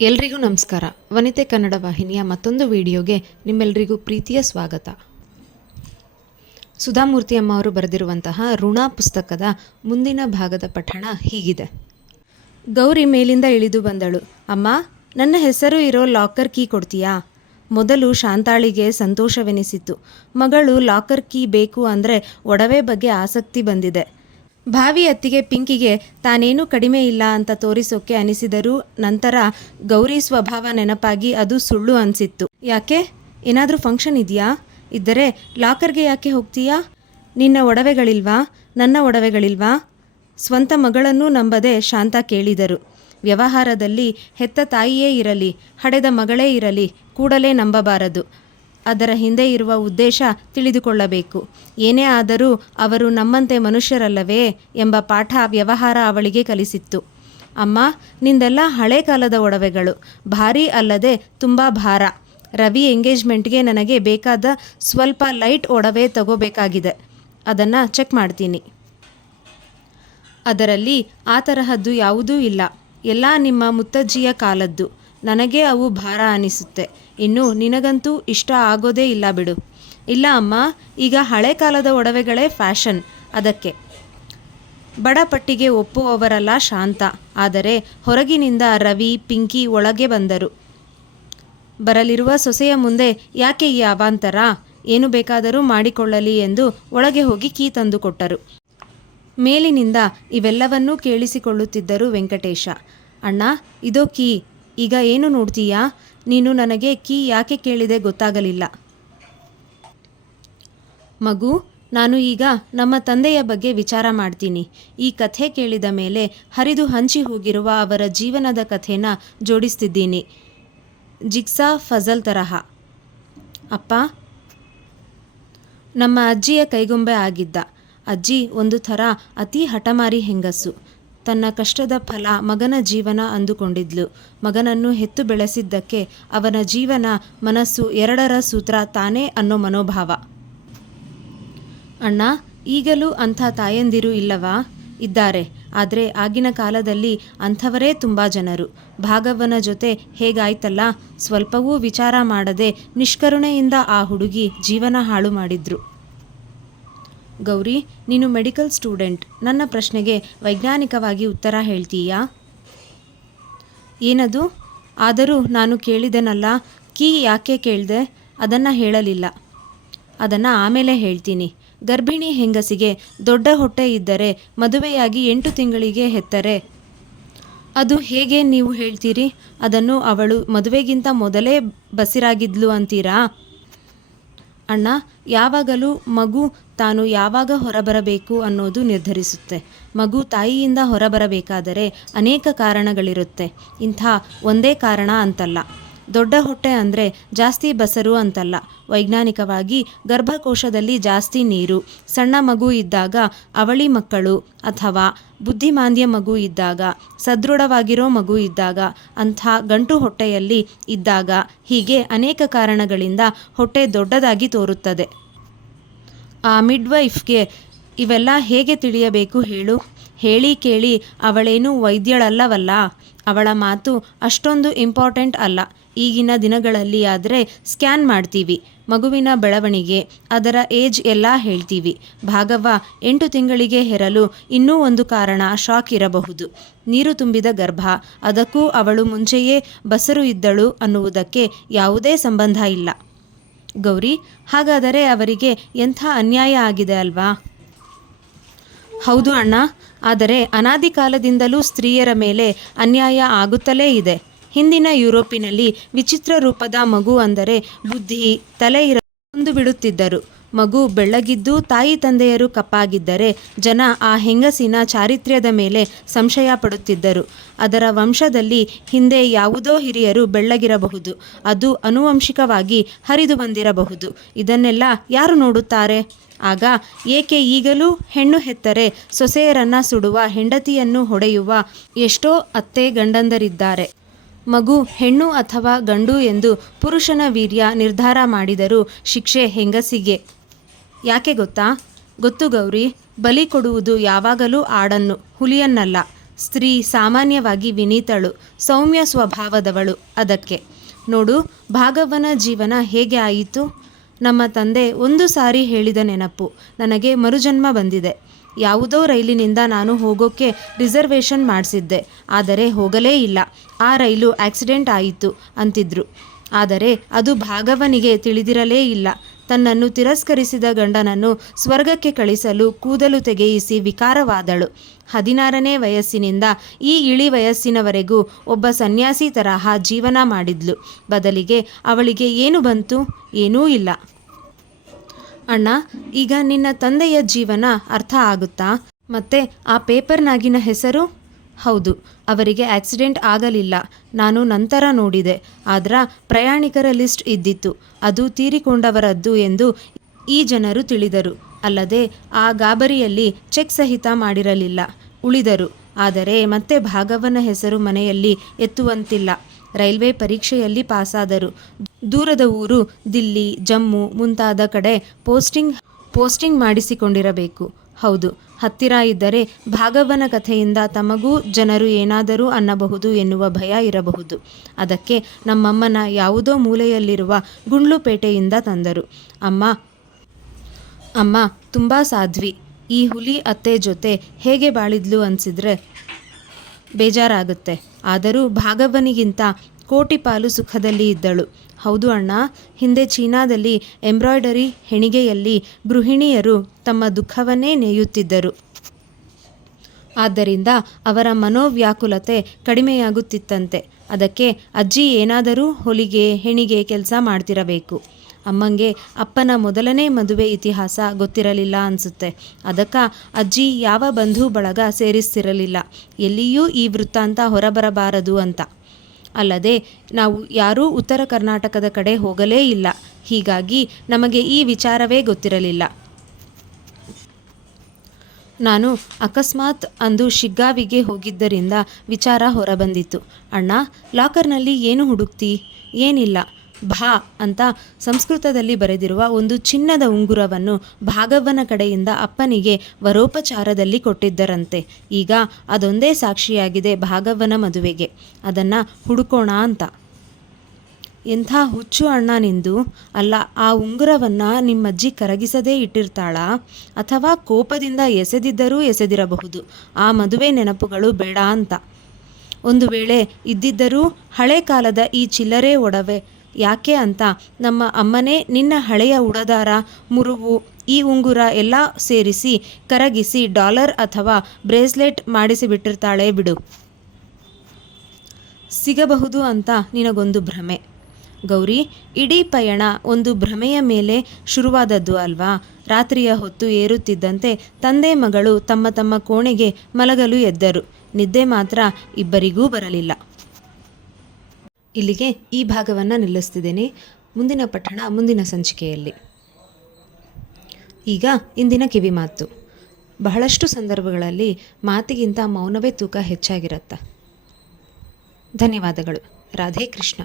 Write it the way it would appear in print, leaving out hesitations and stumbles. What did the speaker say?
ಎಲ್ರಿಗೂ ನಮಸ್ಕಾರ. ವನಿತೆ ಕನ್ನಡ ವಾಹಿನಿಯ ಮತ್ತೊಂದು ವಿಡಿಯೋಗೆ ನಿಮ್ಮೆಲ್ಲರಿಗೂ ಪ್ರೀತಿಯ ಸ್ವಾಗತ. ಸುಧಾಮೂರ್ತಿ ಅಮ್ಮ ಅವರು ಬರೆದಿರುವಂತಹ ಋಣ ಪುಸ್ತಕದ ಮುಂದಿನ ಭಾಗದ ಪಠಣ ಹೀಗಿದೆ. ಗೌರಿ ಮೇಲಿಂದ ಇಳಿದು ಬಂದಳು. ಅಮ್ಮ, ನನ್ನ ಹೆಸರು ಇರೋ ಲಾಕರ್ ಕೀ ಕೊಡ್ತೀಯಾ? ಮೊದಲು ಶಾಂತಾಳಿಗೆ ಸಂತೋಷವೆನಿಸಿತು. ಮಗಳು ಲಾಕರ್ ಕೀ ಬೇಕು ಅಂದರೆ ಒಡವೆ ಬಗ್ಗೆ ಆಸಕ್ತಿ ಬಂದಿದೆ. ಭಾವಿ ಅತ್ತಿಗೆ ಪಿಂಕಿಗೆ ತಾನೇನೂ ಕಡಿಮೆ ಇಲ್ಲ ಅಂತ ತೋರಿಸೋಕೆ ಅನಿಸಿದರೂ ನಂತರ ಗೌರಿ ಸ್ವಭಾವ ನೆನಪಾಗಿ ಅದು ಸುಳ್ಳು ಅನಿಸಿತ್ತು. ಯಾಕೆ? ಏನಾದರೂ ಫಂಕ್ಷನ್ ಇದೆಯಾ? ಇದ್ದರೆ ಲಾಕರ್ಗೆ ಯಾಕೆ ಹೋಗ್ತೀಯಾ? ನಿನ್ನ ಒಡವೆಗಳಿಲ್ವಾ? ನನ್ನ ಒಡವೆಗಳಿಲ್ವಾ? ಸ್ವಂತ ಮಗಳನ್ನೂ ನಂಬದೆ ಶಾಂತ ಕೇಳಿದರು. ವ್ಯವಹಾರದಲ್ಲಿ ಹೆತ್ತ ತಾಯಿಯೇ ಇರಲಿ, ಹಡೆದ ಮಗಳೇ ಇರಲಿ, ಕೂಡಲೇ ನಂಬಬಾರದು. ಅದರ ಹಿಂದೆ ಇರುವ ಉದ್ದೇಶ ತಿಳಿದುಕೊಳ್ಳಬೇಕು. ಏನೇ ಆದರೂ ಅವರು ನಮ್ಮಂತೆ ಮನುಷ್ಯರಲ್ಲವೇ ಎಂಬ ಪಾಠ ವ್ಯವಹಾರ ಅವಳಿಗೆ ಕಲಿಸಿತ್ತು. ಅಮ್ಮ, ನಿಂದೆಲ್ಲ ಹಳೆ ಕಾಲದ ಒಡವೆಗಳು, ಭಾರೀ ಅಲ್ಲದೆ ತುಂಬ ಭಾರ. ರವಿ ಎಂಗೇಜ್ಮೆಂಟ್ಗೆ ನನಗೆ ಬೇಕಾದ ಸ್ವಲ್ಪ ಲೈಟ್ ಒಡವೆ ತಗೋಬೇಕಾಗಿದೆ. ಅದನ್ನು ಚೆಕ್ ಮಾಡ್ತೀನಿ. ಅದರಲ್ಲಿ ಆ ತರಹದ್ದು ಯಾವುದೂ ಇಲ್ಲ. ಎಲ್ಲ ನಿಮ್ಮ ಮುತ್ತಜ್ಜಿಯ ಕಾಲದ್ದು. ನನಗೆ ಅವು ಭಾರ ಅನಿಸುತ್ತೆ. ಇನ್ನು ನಿನಗಂತೂ ಇಷ್ಟ ಆಗೋದೇ ಇಲ್ಲ ಬಿಡು. ಇಲ್ಲ ಅಮ್ಮ, ಈಗ ಹಳೆ ಕಾಲದ ಒಡವೆಗಳೇ ಫ್ಯಾಷನ್. ಅದಕ್ಕೆ ಬಡಪಟ್ಟಿಗೆ ಒಪ್ಪುವವರಲ್ಲ ಶಾಂತ. ಆದರೆ ಹೊರಗಿನಿಂದ ರವಿ, ಪಿಂಕಿ ಒಳಗೆ ಬಂದರು. ಬರಲಿರುವ ಸೊಸೆಯ ಮುಂದೆ ಯಾಕೆ ಈ ಅವಾಂತರ? ಏನು ಬೇಕಾದರೂ ಮಾಡಿಕೊಳ್ಳಲಿ ಎಂದು ಒಳಗೆ ಹೋಗಿ ಕೀ ತಂದುಕೊಟ್ಟರು. ಮೇಲಿನಿಂದ ಇವೆಲ್ಲವನ್ನೂ ಕೇಳಿಸಿಕೊಳ್ಳುತ್ತಿದ್ದರು ವೆಂಕಟೇಶ. ಅಣ್ಣ, ಇದೋ ಕೀ. ಈಗ ಏನು ನೋಡ್ತೀಯಾ? ನೀನು ನನಗೆ ಕೀ ಯಾಕೆ ಕೇಳಿದೆ ಗೊತ್ತಾಗಲಿಲ್ಲ. ಮಗು, ನಾನು ಈಗ ನಮ್ಮ ತಂದೆಯ ಬಗ್ಗೆ ವಿಚಾರ ಮಾಡ್ತೀನಿ. ಈ ಕಥೆ ಕೇಳಿದ ಮೇಲೆ ಹರಿದು ಹಂಚಿ ಹೋಗಿರುವ ಅವರ ಜೀವನದ ಕಥೆನ ಜೋಡಿಸ್ತಿದ್ದೀನಿ. ಜಿಗ್ಸಾ ಫಜಲ್ ತರಹ. ಅಪ್ಪ ನಮ್ಮ ಅಜ್ಜಿಯ ಕೈಗೊಂಬೆ ಆಗಿದ್ದ. ಅಜ್ಜಿ ಒಂದು ಥರ ಅತಿ ಹಠಮಾರಿ ಹೆಂಗಸು. ತನ್ನ ಕಷ್ಟದ ಫಲ ಮಗನ ಜೀವನ ಅಂದುಕೊಂಡಿದ್ಲು. ಮಗನನ್ನು ಹೆತ್ತು ಬೆಳೆಸಿದ್ದಕ್ಕೆ ಅವನ ಜೀವನ, ಮನಸ್ಸು ಎರಡರ ಸೂತ್ರ ತಾನೇ ಅನ್ನೋ ಮನೋಭಾವ. ಅಣ್ಣ, ಈಗಲೂ ಅಂಥ ತಾಯಂದಿರು ಇಲ್ಲವಾ? ಇದ್ದಾರೆ. ಆದರೆ ಆಗಿನ ಕಾಲದಲ್ಲಿ ಅಂಥವರೇ ತುಂಬ ಜನರು. ಭಾಗವ್ವನ ಜೊತೆ ಹೇಗಾಯ್ತಲ್ಲ, ಸ್ವಲ್ಪವೂ ವಿಚಾರ ಮಾಡದೆ ನಿಷ್ಕರುಣೆಯಿಂದ ಆ ಹುಡುಗಿ ಜೀವನ ಹಾಳು ಮಾಡಿದ್ರು. ಗೌರಿ, ನೀನು ಮೆಡಿಕಲ್ ಸ್ಟೂಡೆಂಟ್. ನನ್ನ ಪ್ರಶ್ನೆಗೆ ವೈಜ್ಞಾನಿಕವಾಗಿ ಉತ್ತರ ಹೇಳ್ತೀಯಾ? ಏನದು? ಆದರೂ ನಾನು ಕೇಳಿದೆನಲ್ಲ, ಕೀ ಯಾಕೆ ಕೇಳಿದೆ? ಅದನ್ನು ಹೇಳಲಿಲ್ಲ. ಅದನ್ನು ಆಮೇಲೆ ಹೇಳ್ತೀನಿ. ಗರ್ಭಿಣಿ ಹೆಂಗಸಿಗೆ ದೊಡ್ಡ ಹೊಟ್ಟೆ ಇದ್ದರೆ ಮದುವೆಯಾಗಿ 8 ತಿಂಗಳಿಗೆ ಹೆತ್ತರೆ ಅದು ಹೇಗೆ ನೀವು ಹೇಳ್ತೀರಿ? ಅದನ್ನು ಅವಳು ಮದುವೆಗಿಂತ ಮೊದಲೇ ಬಸಿರಾಗಿದ್ಲು ಅಂತೀರಾ? ಅಣ್ಣ, ಯಾವಾಗಲೂ ಮಗು ತಾನು ಯಾವಾಗ ಹೊರಬರಬೇಕು ಅನ್ನೋದು ನಿರ್ಧರಿಸುತ್ತೆ. ಮಗು ತಾಯಿಯಿಂದ ಹೊರಬರಬೇಕಾದರೆ ಅನೇಕ ಕಾರಣಗಳಿರುತ್ತೆ. ಇಂಥ ಒಂದೇ ಕಾರಣ ಅಂತಲ್ಲ. ದೊಡ್ಡ ಹೊಟ್ಟೆ ಅಂದರೆ ಜಾಸ್ತಿ ಬಸರು ಅಂತಲ್ಲ. ವೈಜ್ಞಾನಿಕವಾಗಿ ಗರ್ಭಕೋಶದಲ್ಲಿ ಜಾಸ್ತಿ ನೀರು. ಸಣ್ಣ ಮಗು ಇದ್ದಾಗ, ಅವಳಿ ಮಕ್ಕಳು ಅಥವಾ ಬುದ್ಧಿಮಾಂದ್ಯ ಮಗು ಇದ್ದಾಗ, ಸದೃಢವಾಗಿರೋ ಮಗು ಇದ್ದಾಗ, ಅಂಥ ಗಂಟು ಹೊಟ್ಟೆಯಲ್ಲಿ ಇದ್ದಾಗ, ಹೀಗೆ ಅನೇಕ ಕಾರಣಗಳಿಂದ ಹೊಟ್ಟೆ ದೊಡ್ಡದಾಗಿ ತೋರುತ್ತದೆ. ಆ ಮಿಡ್ವೈಫ್ಗೆ ಇವೆಲ್ಲ ಹೇಗೆ ತಿಳಿಯಬೇಕು ಹೇಳು? ಹೇಳಿ ಕೇಳಿ ಅವಳೇನೂ ವೈದ್ಯಳಲ್ಲವಲ್ಲ. ಅವಳ ಮಾತು ಅಷ್ಟೊಂದು ಇಂಪಾರ್ಟೆಂಟ್ ಅಲ್ಲ. ಈಗಿನ ದಿನಗಳಲ್ಲಿ ಆದರೆ ಸ್ಕ್ಯಾನ್ ಮಾಡ್ತೀವಿ. ಮಗುವಿನ ಬೆಳವಣಿಗೆ, ಅದರ ಏಜ್ ಎಲ್ಲ ಹೇಳ್ತೀವಿ. ಭಾಗವ್ವ 8 ತಿಂಗಳಿಗೆ ಹೆರಲು ಇನ್ನೂ ಒಂದು ಕಾರಣ ಶಾಕ್ ಇರಬಹುದು. ನೀರು ತುಂಬಿದ ಗರ್ಭ. ಅದಕ್ಕೂ ಅವಳು ಮುಂಚೆಯೇ ಬಸರು ಇದ್ದಳು ಅನ್ನುವುದಕ್ಕೆ ಯಾವುದೇ ಸಂಬಂಧ ಇಲ್ಲ. ಗೌರಿ, ಹಾಗಾದರೆ ಅವರಿಗೆ ಎಂಥ ಅನ್ಯಾಯ ಆಗಿದೆ ಅಲ್ವಾ? ಹೌದು ಅಣ್ಣ. ಆದರೆ ಅನಾದಿ ಕಾಲದಿಂದಲೂ ಸ್ತ್ರೀಯರ ಮೇಲೆ ಅನ್ಯಾಯ ಆಗುತ್ತಲೇ ಇದೆ. ಹಿಂದಿನ ಯುರೋಪಿನಲ್ಲಿ ವಿಚಿತ್ರ ರೂಪದ ಮಗು ಅಂದರೆ ಬುದ್ಧಿ, ತಲೆ ಕೊಂದು ಬಿಡುತ್ತಿದ್ದರು. ಮಗು ಬೆಳ್ಳಗಿದ್ದು ತಾಯಿ ತಂದೆಯರು ಕಪ್ಪಾಗಿದ್ದರೆ ಜನ ಆ ಹೆಂಗಸಿನ ಚಾರಿತ್ರ್ಯದ ಮೇಲೆ ಸಂಶಯ ಪಡುತ್ತಿದ್ದರು. ಅದರ ವಂಶದಲ್ಲಿ ಹಿಂದೆ ಯಾವುದೋ ಹಿರಿಯರು ಬೆಳ್ಳಗಿರಬಹುದು. ಅದು ಆನುವಂಶಿಕವಾಗಿ ಹರಿದು ಬಂದಿರಬಹುದು. ಇದನ್ನೆಲ್ಲ ಯಾರು ನೋಡುತ್ತಾರೆ? ಆಗ ಏಕೆ ಈಗಲೂ ಹೆಣ್ಣು ಹೆತ್ತರೆ ಸೊಸೆಯರನ್ನು ಸುಡುವ, ಹೆಂಡತಿಯನ್ನು ಹೊಡೆಯುವ ಎಷ್ಟೋ ಅತ್ತೆ ಗಂಡಂದರಿದ್ದಾರೆ. ಮಗು ಹೆಣ್ಣು ಅಥವಾ ಗಂಡು ಎಂದು ಪುರುಷನ ವೀರ್ಯ ನಿರ್ಧಾರ ಮಾಡಿದರೂ ಶಿಕ್ಷೆ ಹೆಂಗಸಿಗೆ. ಯಾಕೆ ಗೊತ್ತಾ? ಗೊತ್ತು ಗೌರಿ. ಬಲಿ ಕೊಡುವುದು ಯಾವಾಗಲೂ ಆಡನ್ನು, ಹುಲಿಯನ್ನಲ್ಲ. ಸ್ತ್ರೀ ಸಾಮಾನ್ಯವಾಗಿ ವಿನೀತಳು, ಸೌಮ್ಯ ಸ್ವಭಾವದವಳು. ಅದಕ್ಕೆ ನೋಡು, ಭಾಗವ್ವನ ಜೀವನ ಹೇಗೆ ಆಯಿತು. ನಮ್ಮ ತಂದೆ ಒಂದು ಸಾರಿ ಹೇಳಿದ ನೆನಪು ನನಗೆ ಮರುಜನ್ಮ ಬಂದಿದೆ. ಯಾವುದೋ ರೈಲಿನಿಂದ ನಾನು ಹೋಗೋಕ್ಕೆ ರಿಸರ್ವೇಷನ್ ಮಾಡಿಸಿದ್ದೆ, ಆದರೆ ಹೋಗಲೇ ಇಲ್ಲ. ಆ ರೈಲು ಆಕ್ಸಿಡೆಂಟ್ ಆಯಿತು ಅಂತಿದ್ರು. ಆದರೆ ಅದು ಭಾಗವನಿಗೆ ತಿಳಿದಿರಲೇ ಇಲ್ಲ. ತನ್ನನ್ನು ತಿರಸ್ಕರಿಸಿದ ಗಂಡನನ್ನು ಸ್ವರ್ಗಕ್ಕೆ ಕಳಿಸಲು ಕೂದಲು ತೆಗೆಯಿಸಿ ವಿಕಾರವಾದಳು. 16ನೇ ವಯಸ್ಸಿನಿಂದ ಈ ಇಳಿ ವಯಸ್ಸಿನವರೆಗೂ ಒಬ್ಬ ಸನ್ಯಾಸಿ ತರಹ ಜೀವನ ಮಾಡಿದ್ಲು. ಬದಲಿಗೆ ಅವಳಿಗೆ ಏನು ಬಂತು? ಏನೂ ಇಲ್ಲ. ಅಣ್ಣ, ಈಗ ನಿನ್ನ ತಂದೆಯ ಜೀವನ ಅರ್ಥ ಆಗುತ್ತಾ? ಮತ್ತೆ ಆ ಪೇಪರ್ನಾಗಿನ ಹೆಸರು? ಹೌದು, ಅವರಿಗೆ ಆಕ್ಸಿಡೆಂಟ್ ಆಗಲಿಲ್ಲ. ನಾನು ನಂತರ ನೋಡಿದೆ. ಆದ್ರ ಪ್ರಯಾಣಿಕರ ಲಿಸ್ಟ್ ಇದ್ದಿತ್ತು. ಅದು ತೀರಿಕೊಂಡವರದ್ದು ಎಂದು ಈ ಜನರು ತಿಳಿದರು. ಅಲ್ಲದೆ ಆ ಗಾಬರಿಯಲ್ಲಿ ಚೆಕ್ ಸಹಿತ ಮಾಡಿರಲಿಲ್ಲ. ಉಳಿದರು. ಆದರೆ ಮತ್ತೆ ಭಾಗವನ ಹೆಸರು ಮನೆಯಲ್ಲಿ ಎತ್ತುವಂತಿಲ್ಲ. ರೈಲ್ವೆ ಪರೀಕ್ಷೆಯಲ್ಲಿ ಪಾಸಾದರು. ದೂರದ ಊರು ದಿಲ್ಲಿ, ಜಮ್ಮು ಮುಂತಾದ ಕಡೆ ಪೋಸ್ಟಿಂಗ್ ಮಾಡಿಸಿಕೊಂಡಿರಬೇಕು. ಹೌದು, ಹತ್ತಿರ ಇದ್ದರೆ ಭಾಗವನ ಕಥೆಯಿಂದ ತಮಗೂ ಜನರು ಏನಾದರೂ ಅನ್ನಬಹುದು ಎನ್ನುವ ಭಯ ಇರಬಹುದು. ಅದಕ್ಕೆ ನಮ್ಮಮ್ಮನ ಯಾವುದೋ ಮೂಲೆಯಲ್ಲಿರುವ ಗುಂಡ್ಲುಪೇಟೆಯಿಂದ ತಂದರು. ಅಮ್ಮ ತುಂಬ ಸಾಧ್ವಿ. ಈ ಹುಲಿ ಅತ್ತೆ ಜೊತೆ ಹೇಗೆ ಬಾಳಿದ್ಲು ಅನ್ಸಿದ್ರೆ ಬೇಜಾರಾಗುತ್ತೆ. ಆದರೂ ಭಾಗವನಿಗಿಂತ ಕೋಟಿ ಪಾಲು ಸುಖದಲ್ಲಿ ಇದ್ದಳು. ಹೌದು ಅಣ್ಣ, ಹಿಂದೆ ಚೀನಾದಲ್ಲಿ ಎಂಬ್ರಾಯ್ಡರಿ ಹೆಣಿಗೆಯಲ್ಲಿ ಗೃಹಿಣಿಯರು ತಮ್ಮ ದುಃಖವನ್ನೇ ನೇಯುತ್ತಿದ್ದರು. ಆದ್ದರಿಂದ ಅವರ ಮನೋವ್ಯಾಕುಲತೆ ಕಡಿಮೆಯಾಗುತ್ತಿತ್ತಂತೆ. ಅದಕ್ಕೆ ಅಜ್ಜಿ ಏನಾದರೂ ಹೊಲಿಗೆ ಹೆಣಿಗೆ ಕೆಲಸ ಮಾಡ್ತಿರಬೇಕು. ಅಮ್ಮಂಗೆ ಅಪ್ಪನ ಮೊದಲನೇ ಮದುವೆ ಇತಿಹಾಸ ಗೊತ್ತಿರಲಿಲ್ಲ ಅನಿಸುತ್ತೆ. ಅದಕ್ಕೆ ಅಜ್ಜಿ ಯಾವ ಬಂಧು ಬಳಗ ಸೇರಿಸ್ತಿರಲಿಲ್ಲ, ಎಲ್ಲಿಯೂ ಈ ವೃತ್ತಾಂತ ಹೊರಬರಬಾರದು ಅಂತ. ಅಲ್ಲದೆ ನಾವು ಯಾರೂ ಉತ್ತರ ಕರ್ನಾಟಕದ ಕಡೆ ಹೋಗಲೇ ಇಲ್ಲ. ಹೀಗಾಗಿ ನಮಗೆ ಈ ವಿಚಾರವೇ ಗೊತ್ತಿರಲಿಲ್ಲ. ನಾನು ಅಕಸ್ಮಾತ್ ಅಂದು ಶಿಗ್ಗಾವಿಗೆ ಹೋಗಿದ್ದರಿಂದ ವಿಚಾರ ಹೊರಬಂದಿತ್ತು. ಅಣ್ಣ, ಲಾಕರ್ನಲ್ಲಿ ಏನು ಹುಡುಕ್ತಿ? ಏನಿಲ್ಲ. ಭಾ ಅಂತ ಸಂಸ್ಕೃತದಲ್ಲಿ ಬರೆದಿರುವ ಒಂದು ಚಿನ್ನದ ಉಂಗುರವನ್ನು ಭಾಗವ್ವನ ಕಡೆಯಿಂದ ಅಪ್ಪನಿಗೆ ವರೋಪಚಾರದಲ್ಲಿ ಕೊಟ್ಟಿದ್ದರಂತೆ. ಈಗ ಅದೊಂದೇ ಸಾಕ್ಷಿಯಾಗಿದೆ ಭಾಗವ್ವನ ಮದುವೆಗೆ. ಅದನ್ನು ಹುಡುಕೋಣ ಅಂತ. ಎಂಥ ಹುಚ್ಚು ಅಣ್ಣ ನಿಂದು. ಅಲ್ಲ, ಆ ಉಂಗುರವನ್ನು ನಿಮ್ಮಜ್ಜಿ ಕರಗಿಸದೇ ಇಟ್ಟಿರ್ತಾಳಾ? ಅಥವಾ ಕೋಪದಿಂದ ಎಸೆದಿದ್ದರೂ ಎಸೆದಿರಬಹುದು. ಆ ಮದುವೆ ನೆನಪುಗಳು ಬೇಡ ಅಂತ. ಒಂದು ವೇಳೆ ಇದ್ದಿದ್ದರೂ ಹಳೆ ಕಾಲದ ಈ ಚಿಲ್ಲರೆ ಒಡವೆ ಯಾಕೆ ಅಂತ ನಮ್ಮ ಅಮ್ಮನೇ ನಿನ್ನ ಹಳೆಯ ಉಡದಾರ, ಮುರುವು, ಈ ಉಂಗುರ ಎಲ್ಲ ಸೇರಿಸಿ ಕರಗಿಸಿ ಡಾಲರ್ ಅಥವಾ ಬ್ರೇಸ್ಲೆಟ್ ಮಾಡಿಸಿಬಿಟ್ಟಿರ್ತಾಳೆ ಬಿಡು. ಸಿಗಬಹುದು ಅಂತ ನಿನಗೊಂದು ಭ್ರಮೆ. ಗೌರಿ, ಇಡೀ ಪಯಣ ಒಂದು ಭ್ರಮೆಯ ಮೇಲೆ ಶುರುವಾದದ್ದು ಅಲ್ವಾ? ರಾತ್ರಿಯ ಹೊತ್ತು ಏರುತ್ತಿದ್ದಂತೆ ತಂದೆ ಮಗಳು ತಮ್ಮ ತಮ್ಮ ಕೋಣೆಗೆ ಮಲಗಲು ಎದ್ದರು. ನಿದ್ದೆ ಮಾತ್ರ ಇಬ್ಬರಿಗೂ ಬರಲಿಲ್ಲ. ಇಲ್ಲಿಗೆ ಈ ಭಾಗವನ್ನು ನಿಲ್ಲಿಸ್ತಿದ್ದೇನೆ. ಮುಂದಿನ ಪಠಣ ಮುಂದಿನ ಸಂಚಿಕೆಯಲ್ಲಿ. ಈಗ ಇಂದಿನ ಕಿವಿಮಾತು. ಬಹಳಷ್ಟು ಸಂದರ್ಭಗಳಲ್ಲಿ ಮಾತಿಗಿಂತ ಮೌನವೇ ತೂಕ ಹೆಚ್ಚಾಗಿರುತ್ತೆ. ಧನ್ಯವಾದಗಳು. ರಾಧೇ ಕೃಷ್ಣ.